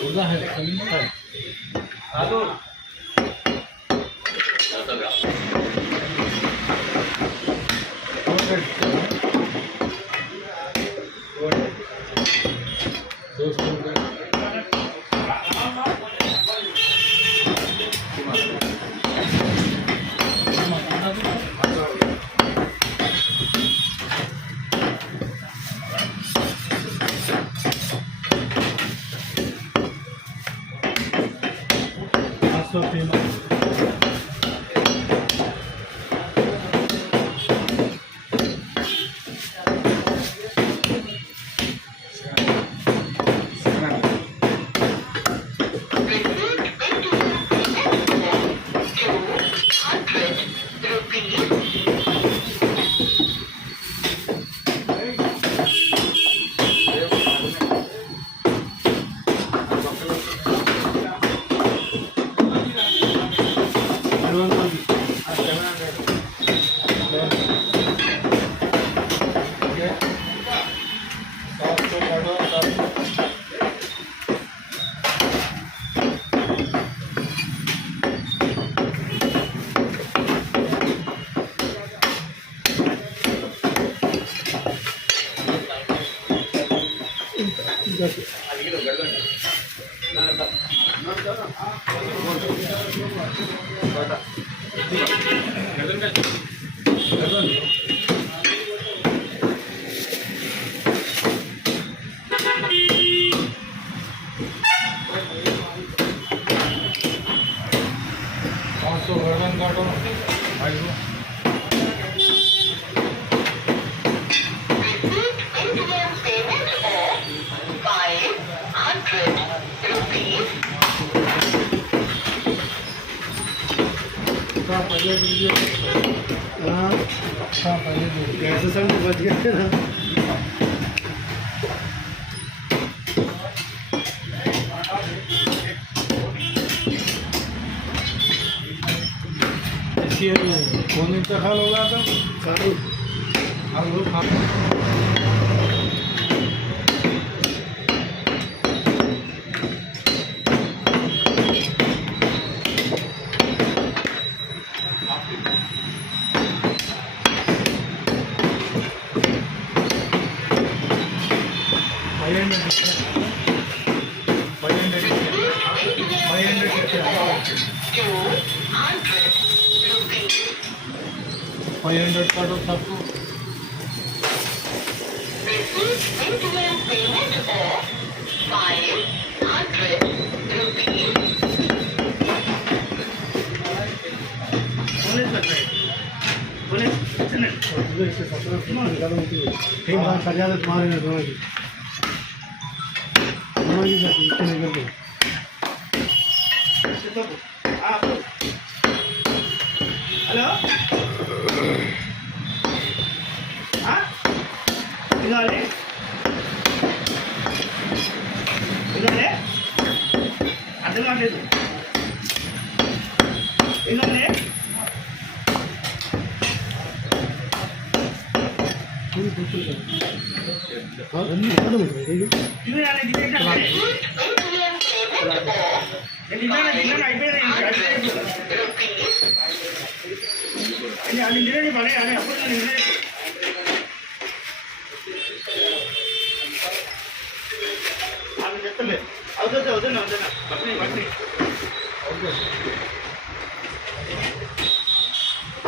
Gurda है hello so famous. गर्दन काटो पहले वीडियो पहले ऐसे समझ बच गए ना कौन इंतकाल होगा तो सारी हम लोग $500 काटो सबको हेलो इधर అర్థం కాలేదు ఇదండి అయిపోయింది పడే అప్పుడు చెప్తలే అవుతుంది అవుతుంది అవుతున్నా బట్టి బట్టి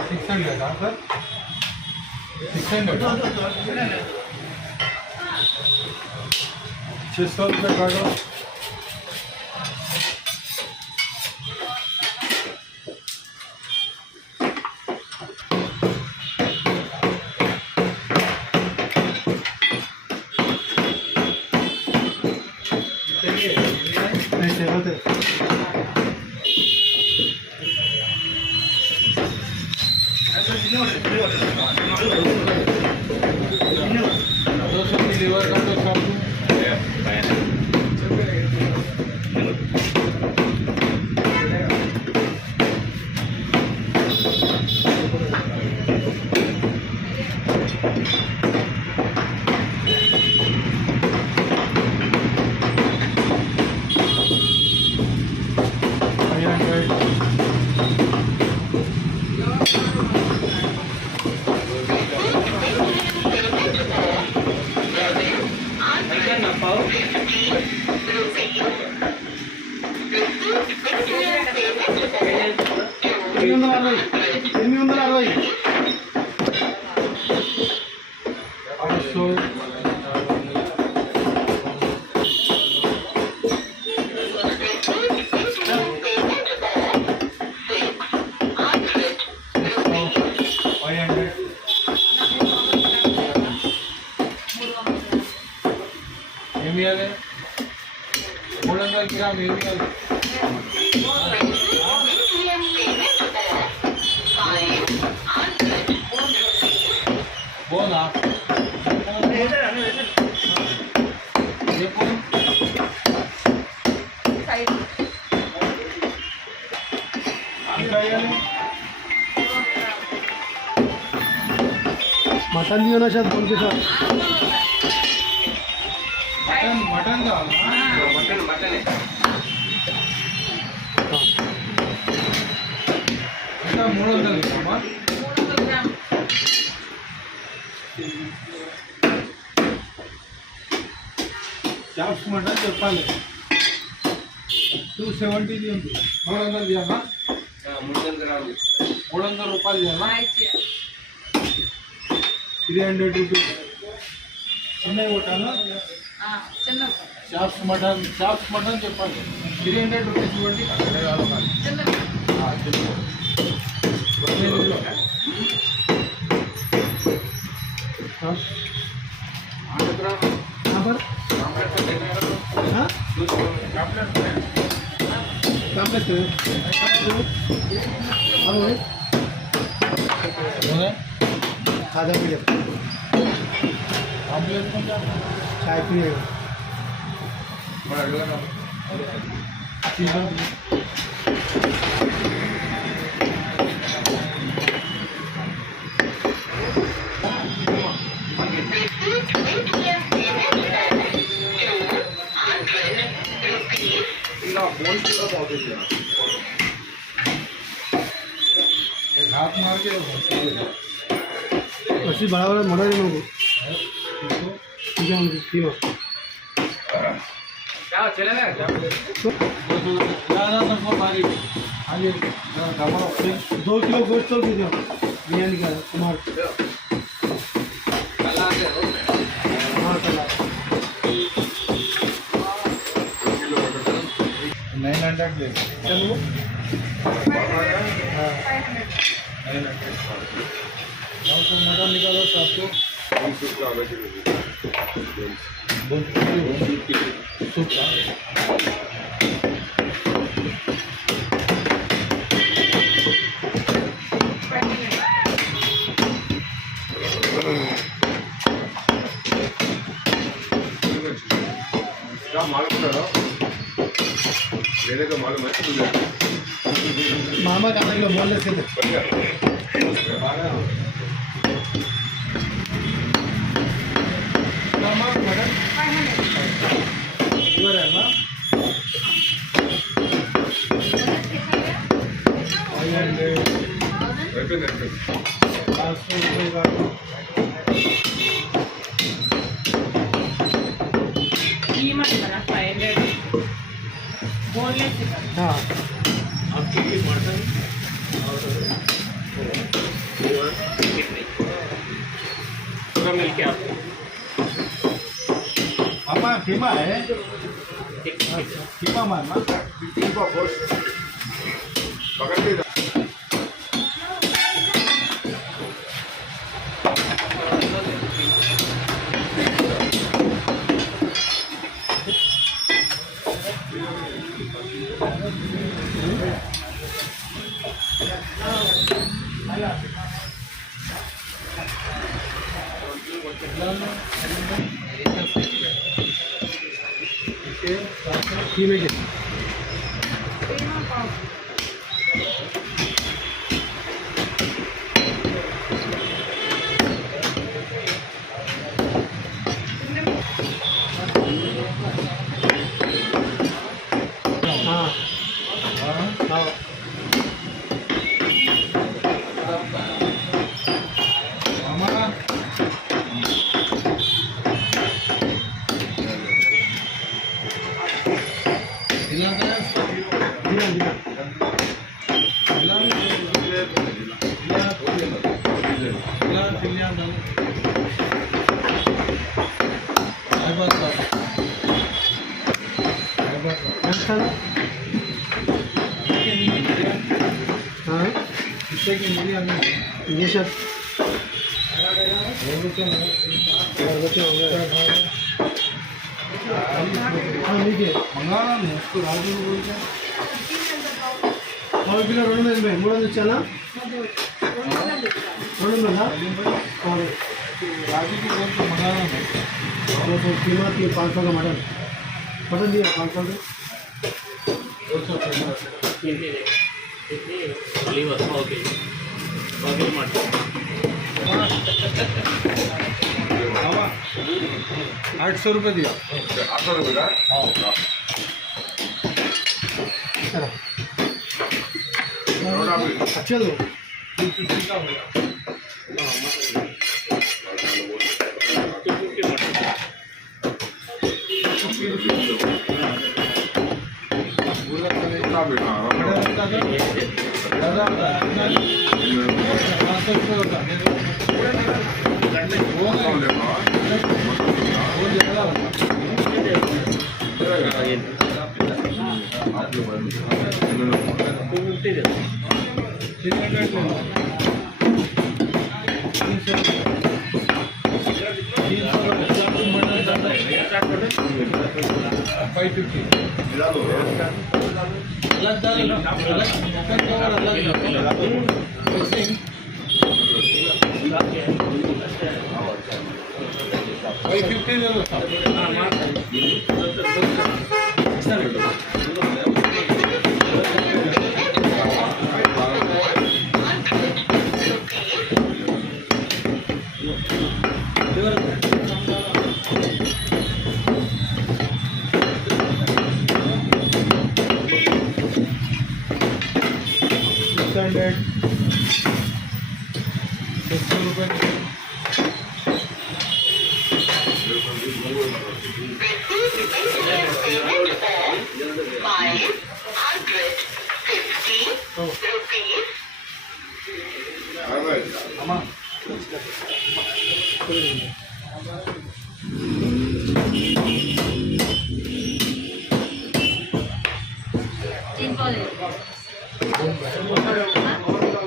600 సార్ 600 600 रुपये काटो लीवर का तो सब मटन भी होना शायद उनके साथ मटन का मटन मटन है 300 ग्राम చాప్స్ మటన్ చెప్పాలి 270 ఉంది 300 ఇవ్వనా 300 గ్రాములు 300 రూపాయలు ఇవ్వనా 300 రూపీస్ చిన్నవి కొట్టాలా చిన్న చాప్స్ మటన్ చెప్పండి 300 రూపీస్ ఇవ్వండి आधा किलो चाय पिएगा हाथ मार के ऐसी बड़ा बड़ा मोड़ा नहीं होगा क्या चलेगा क्या ज़्यादा सबको भारी आगे 2 किलो गोश्त तो दीजिए बिरयानी का कुमार हाँ कला 900 ले चलो हाँ 900 मटन निकालो 700 मेरे को मालूम है मामा का किलो बोनलेस है मामा मटन 500 इवर है ना 500 रुपये का बोनलेस हाँ आपके लिए मटन और मिल के आपको मामा कीमा है कीमा मामा कीमा गोश्त पकड़ के कीमे के हाँ हाँ मामा ये सब मंगाना नहीं उसको राजू को बोलते हैं और किलो रोड में मोड़ा तो चला रोड में था और राजू की बोल तो मंगाना नहीं तो कीमत की 500 का मटन मटन दिया 500 का 200 लीवर ओके ओके मटन 800 रुपये दिया 800 रुपये का अच्छा दो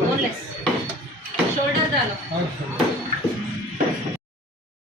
Boneless. Shoulder डालो.